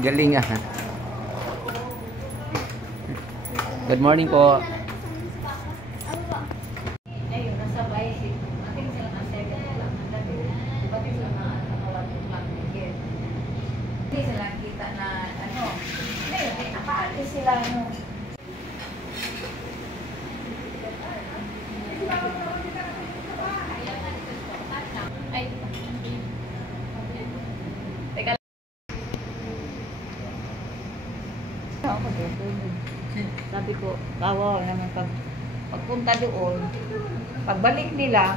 Galing ah. Good morning po. Ayun, nasa bicycle. Ating sila na 7 lang. Ating sila na nakawagin lang. Hindi sila kita na ano. Ngayon, nakaalis sila ano. Ay, teka lang. Sabi ko, kawawa naman pagpunta doon, pagbalik nila.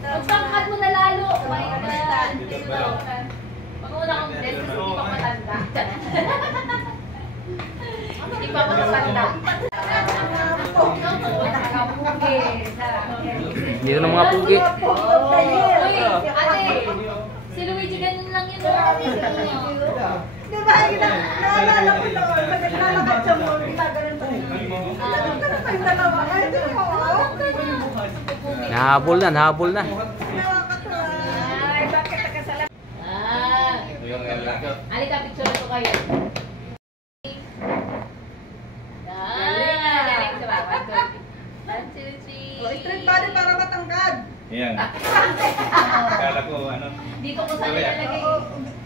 Magpangkat mo na lalo. Pag-una kong dress, hindi pa matanda. Hindi pa matanda. Dito ng mga pugi. Uy, ate, si Luigi ganun lang yun. Di ba? Naalala ko noon, pag naglalakad siya mo, ginaganon pa rin. Ganun pa yung dalawa. Ay, di mo. Nahabol na, nahabol na. Nakakatawa. Ay, bakit nakasalat? Halika, picture ko kayo. Galing sa bawat. 1, 2, 3. Straight body para matangkad. Ayan. Akala ko ano. Dito ko sa nilalagay.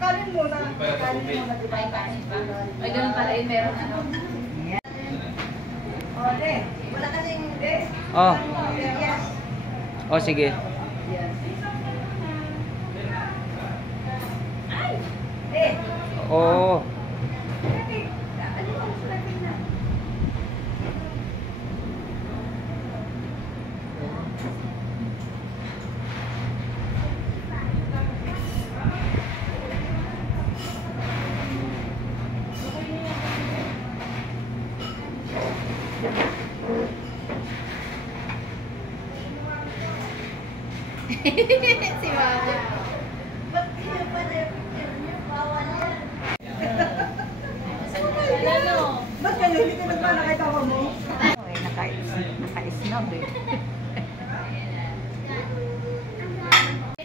Kanin muna. Kanin muna. Ay, kanin pa. Ay, ganun pala yun. Meron ano. O, de. Wala kasing de. Oh. Yes. Oh, sige. Ay! De. Oh. Si Mama. Ba't kaya pa na yung picture niyo? Bawal yan. Ano? Ba't kayo hindi ka nagpanakitawa mo? Ay, naka-snub eh.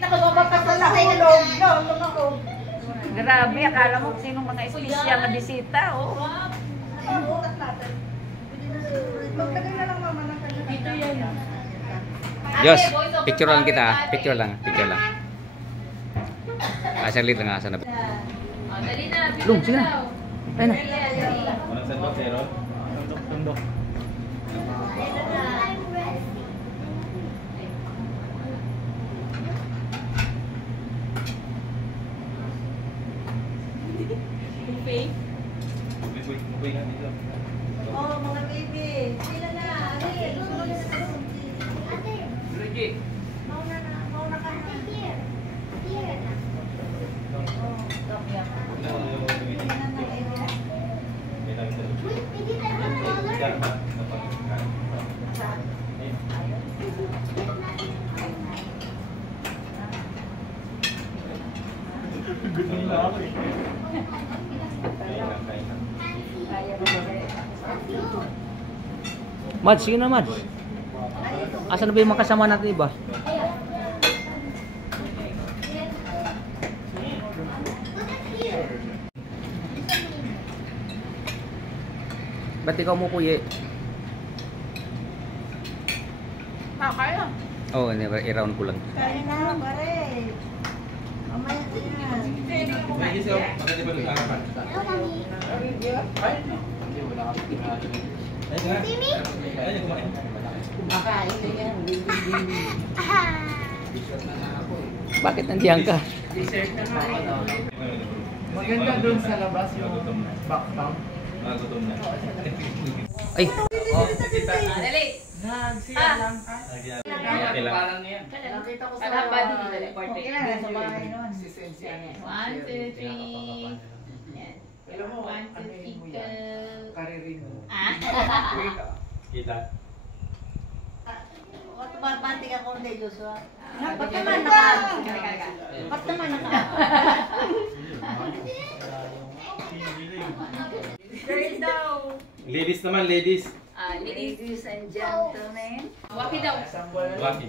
Nakababa pa sa Nahulog. Nahulog ako. Grabe, akala mo sinong mga espesyal na bisita, oh. Ang ulat natin. Magtagay na lang mama ng kanya. Dito yan. Diyos, picture lang kita. Picture lang, picture lang. Saglit lang, asa na. Oh, dali na. Lung, sige na. Ayun na. Walang sandok, pero. Sandok. Buffet. Uy nga dito. Oh, mga baby. Sila na. Ate. Sumunod na ako. Ate. Luigi. Mauna na. Mauna ka na. Here. Here. Oh, Dokya. Mads, sige na Mads. Asan na ba yung mga kasama natin iba? Ba't ikaw mo kuya? Kaya. Oh, i-round ko lang. Kaya na, pare. Mamaya yan. Lagi siya. Maganda ba yung harapan? Ay, nga. Ay, kumain. Bakit nandiyan ka? Maganda doon sa labas yung background. Gutom na. Ay! Dali. Nagsiya lang ka. Okay lang. Parang yan. Nakita ko sa Kalaba din dito, report. Okay na, sa bahay nun. Si Sensei. 1, 2, 3. Yan. Alam mo, 1, 2, ano yun mo 3. yan? Karirin mo. Kita. Tumapanting ako kay Joshua. Ba't naman Ba't naman naka? Girls daw. Ladies naman, ladies. Ladies and gentlemen. Waki daw. Lucky.